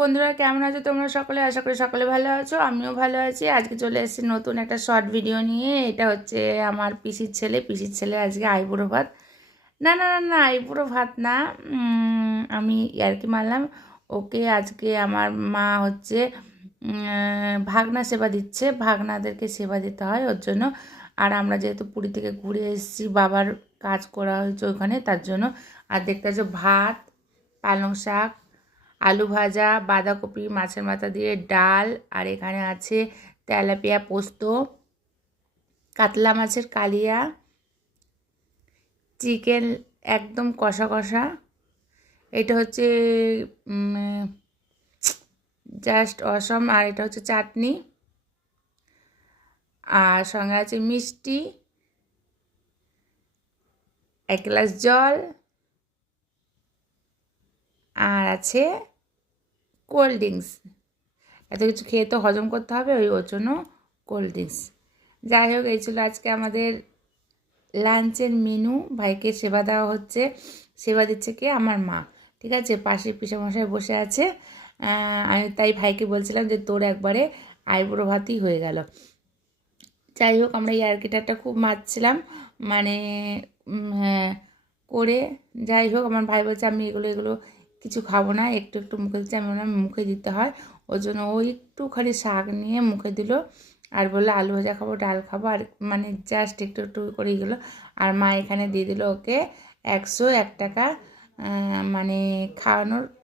বন্ধুরা, কেমন আছো তোমরা সকলে? আশা করি সকলে ভালো আছো, আমিও ভালো আছি। আজকে চলে এসেছি নতুন একটা শর্ট ভিডিও নিয়ে। এটা হচ্ছে আমার পিসির ছেলে আজকে আইবুড়ো ভাত। না না না না, আইবুড়ো ভাত না। আমি ইয়ার্কি মারলাম। ওকে আজকে আমার মা হচ্ছে ভাগনা সেবা দিচ্ছে, ভাগনাদেরকে সেবা দিতে হয় ওর জন্য। আর আমরা যেহেতু পুরী থেকে ঘুরে এসেছি, বাবার কাজ করা হয়েছে ওখানে, তার জন্য। আর দেখতে পাচ্ছ ভাত, পালং শাক, আলু ভাজা, বাঁধাকপি, মাছের মাথা দিয়ে ডাল, আর এখানে আছে তেলাপিয়া পোস্ত, কাতলা মাছের কালিয়া, চিকেন একদম কষা কষা। এটা হচ্ছে জাস্ট অসম। আর এটা হচ্ছে চাটনি, আর সঙ্গে আছে মিষ্টি, এক গ্লাস জল, আর আছে কোল্ড ড্রিঙ্কস। এত কিছু খেয়ে তো হজম করতে হবে, ওর জন্য কোল্ড ড্রিঙ্কস। যাই হোক, এই ছিল আজকে আমাদের লাঞ্চের মেনু। ভাইকে সেবা দেওয়া হচ্ছে, সেবা দিচ্ছে কে? আমার মা। ঠিক আছে, পাশে পিসামশাই বসে আছে। আমি তাই ভাইকে বলছিলাম যে তোর একবারে আইবুড়ো ভাতই হয়ে গেল। যাই হোক, আমরা এই আর্কিটারটা খুব মারছিলাম, মানে হ্যাঁ করে। যাই হোক, আমার ভাই বলছে আমি এগুলো কিছু খাবো না, একটু একটু মুখে দিচ্ছে। আমি বললাম মুখে দিতে হয়, ওই জন্য ও একটুখানি শাক নিয়ে মুখে দিল, আর বললো আলু ভাজা খাবো, ডাল খাবো, আর মানে জাস্ট একটু একটু করেই গেলো। আর মা এখানে দিয়ে দিল ওকে 101 টাকা, মানে খাওয়ানোর